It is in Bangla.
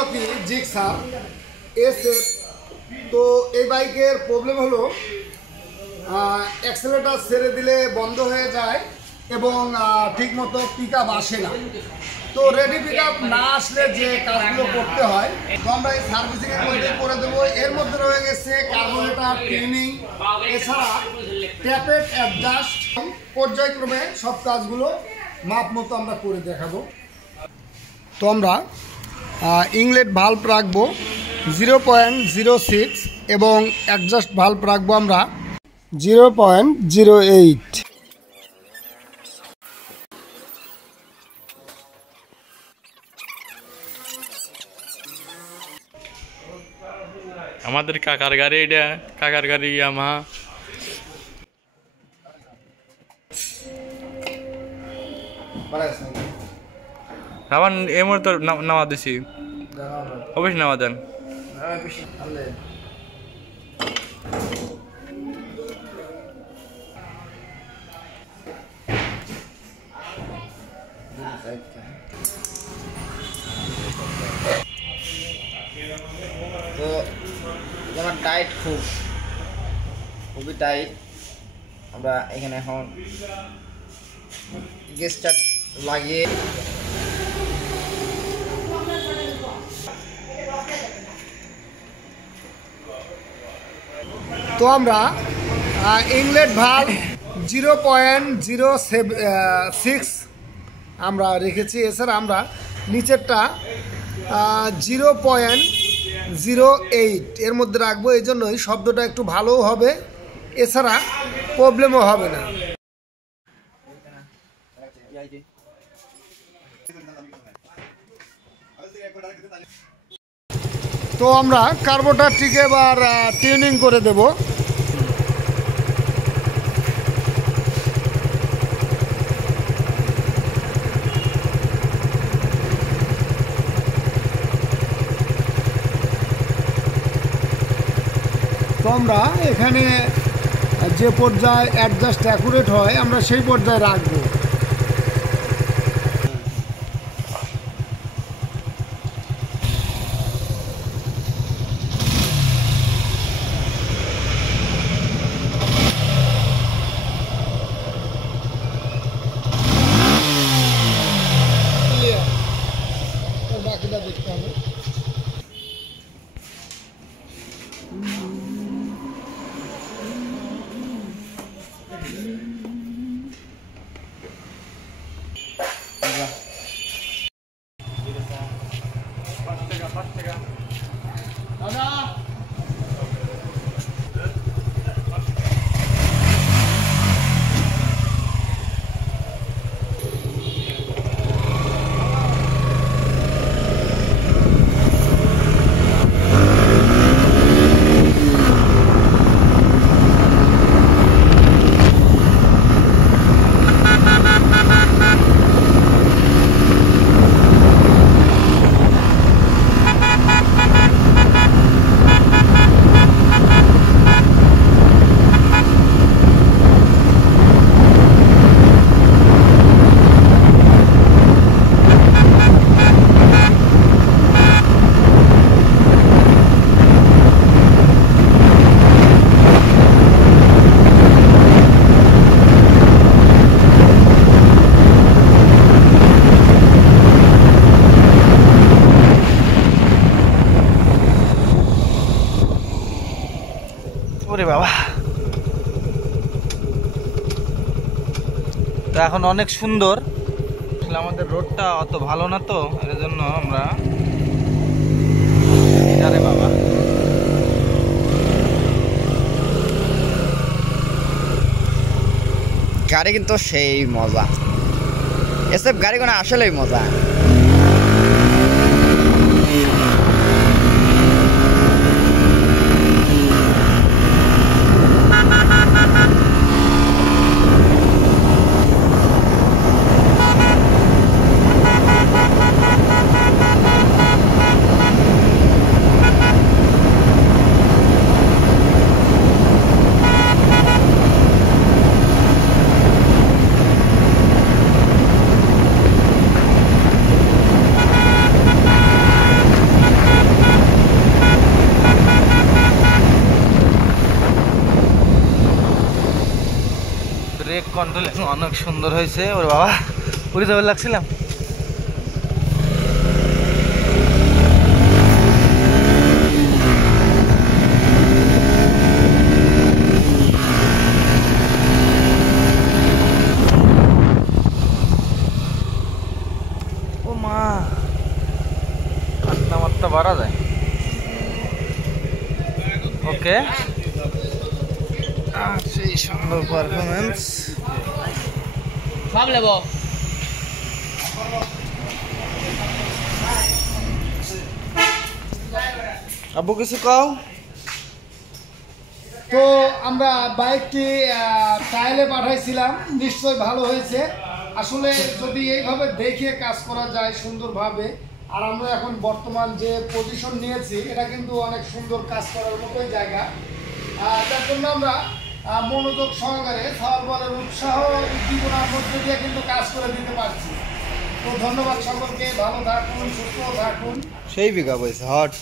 Suzuki Gixxer SF। তো এই বাইকের প্রবলেম হলো অ্যাক্সেলেটার ছেড়ে দিলে বন্ধ হয়ে যায় এবং ঠিকমতো পিক আপ আসে না। তো রেডি পিক আপ না আসলে যে কাজগুলো করতে হয় তো আমরা এই সার্ভিসিংয়ের মধ্যে করে দেবো। এর মধ্যে রয়ে গেছে কার্বোরেটর ট্রেনিং, এছাড়া ট্যাপেট অ্যাডজাস্ট, পর্যায়ক্রমে সব কাজগুলো মাপ মতো আমরা করে দেখাবো। তো আমরা ইনলেট ভাল্ব রাখবো 0.06 এবং অ্যাডজাস্ট ভাল্ব রাখবো আমরা 0.08। আমাদের কাকার গাড়ি, এটা কাকার গাড়ি ইয়ামাহা। আবার এই মুহূর্তে নামা দিছি, অবশ্যই নামা দেন। তো আমার টাইট, খুবই টাইট। আমরা এখানে এখন গেস্টার লাগিয়ে তো আমরা ইনলেট ভাল্ব 0.06 আমরা রেখেছি। এছাড়া আমরা নিচেরটা 0.08 এর মধ্যে রাখবো। এই জন্যই শব্দটা একটু ভালোও হবে, এছাড়া প্রবলেমও হবে না। তো আমরা কার্বোরেটরটিকে এবার টিউনিং করে দেব। তো আমরা এখানে যে পর্যায়ে অ্যাডজাস্ট অ্যাকুরেট হয় আমরা সেই পর্যায়ে রাখবো। বাকিটা দেখতে হবে। ওরে বাবা, তো এখন অনেক সুন্দর। আসলে আমাদের রোডটা অত ভালো না, তো এর জন্য আমরা আরে বাবা গাড়ি কিন্তু সেই মজা। এসব গাড়িগুলো আসলেই মজা। কন্ট্রোলিং অনেক সুন্দর হয়েছে। ওর বাবা পুরি যাবে লাগছিলাম। ও মা, আটটা মাত্রা বাড়া যায়। ওকে, সেই সুন্দর পারফরমেন্স। সব নেব। আব্বু কিছু কাও। তো আমরা বাইকটি ট্রায়ালে পাঠাইছিলাম, নিশ্চয়ই ভালো হয়েছে। আসলে যদি এইভাবে দেখে কাজ করা যায় সুন্দরভাবে, আর আমরা এখন বর্তমান যে পজিশন নিয়েছি এটা কিন্তু অনেক সুন্দর কাজ করার মতোই জায়গা। তার জন্য আমরা মনোযোগ সহকারে সর্বলের উৎসাহ উদ্দীপনার মধ্যে দিয়ে কিন্তু কাজ করে দিতে পারছি। তো ধন্যবাদ সকলকে, ভালো থাকুন, সুস্থ থাকুন। সেই বিঘা হয়েছে হট।